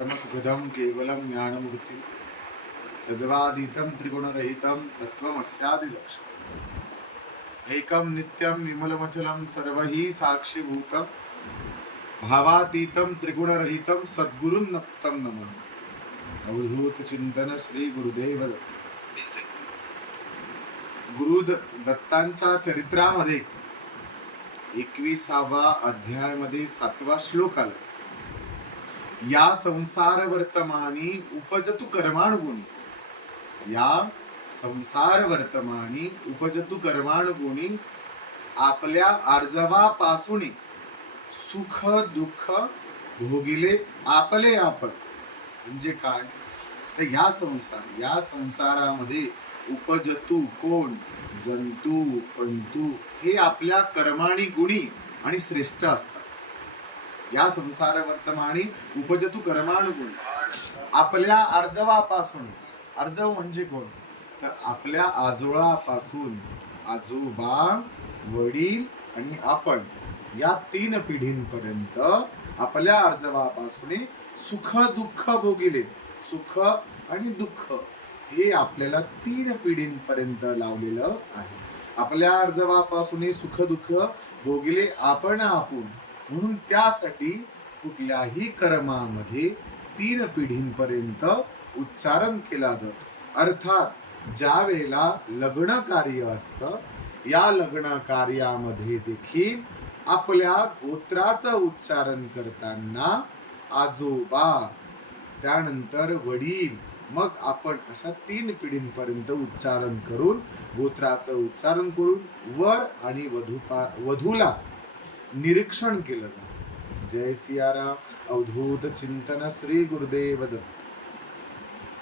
परमसुखदं केवलं ज्ञानमूर्तिं तद्वादितं त्रिगुणरहितं तत्त्वमस्यादिलक्ष्यम् एकं नित्यं विमलमचलं सर्वैः साक्षीभूतं भावातीतं त्रिगुणरहितं सद्गुरुं नक्तं नमामि। अवधूत चिंतन श्री गुरुदेव दत्त। दत्तांच्या चरित्रामध्ये 21वा अध्यायामध्ये 7वा श्लोक आला। या संसार वर्तमानी उपजतु कर्मानुगुणी, या संसार वर्तमानी उपजतु कर्मानुगुणी, आपल्या आर्जवापासून सुख दुःख भोगिले आपले आपण। म्हणजे काय तर या संसारामध्ये उपजतु कोण, जंतू पंतू हे आपल्या कर्माणी गुणी आणि श्रेष्ठ असतात। या संसार वर्तमानी उपजतु कर्मानुगुणी, आपल्या आर्जवापासून, आर्जव म्हणजे कोण तर आपल्या आजोळापासून, आजोबा वडील आणि आपण या 3 पिढींपर्यंत आपल्या आर्जवापासून सुख दुःख भोगिले। सुख आणि दुःख हे आपल्याला 3 पिढींपर्यंत लावलेलं आहे। आपल्या आर्जवापासून सुख दुःख भोगिले आपण म्हणून त्यासाठी कुठल्याही कर्मामध्ये 3 पिढींपर्यंत उच्चारण केला जातो। अर्थात ज्या वेळेला लग्न कार्य असतं, या लग्न कार्यामध्ये देखील आपल्या गोत्राचं उच्चारण करताना आजोबा, त्यानंतर वडील, मग आपण अशा 3 पिढींपर्यंत उच्चारण करून गोत्राचं उच्चारण करून वर आणि वधूला निरीक्षण केलं जातं। जय सियाराम। अवधूत चिंतन श्री गुरुदेव दत्त।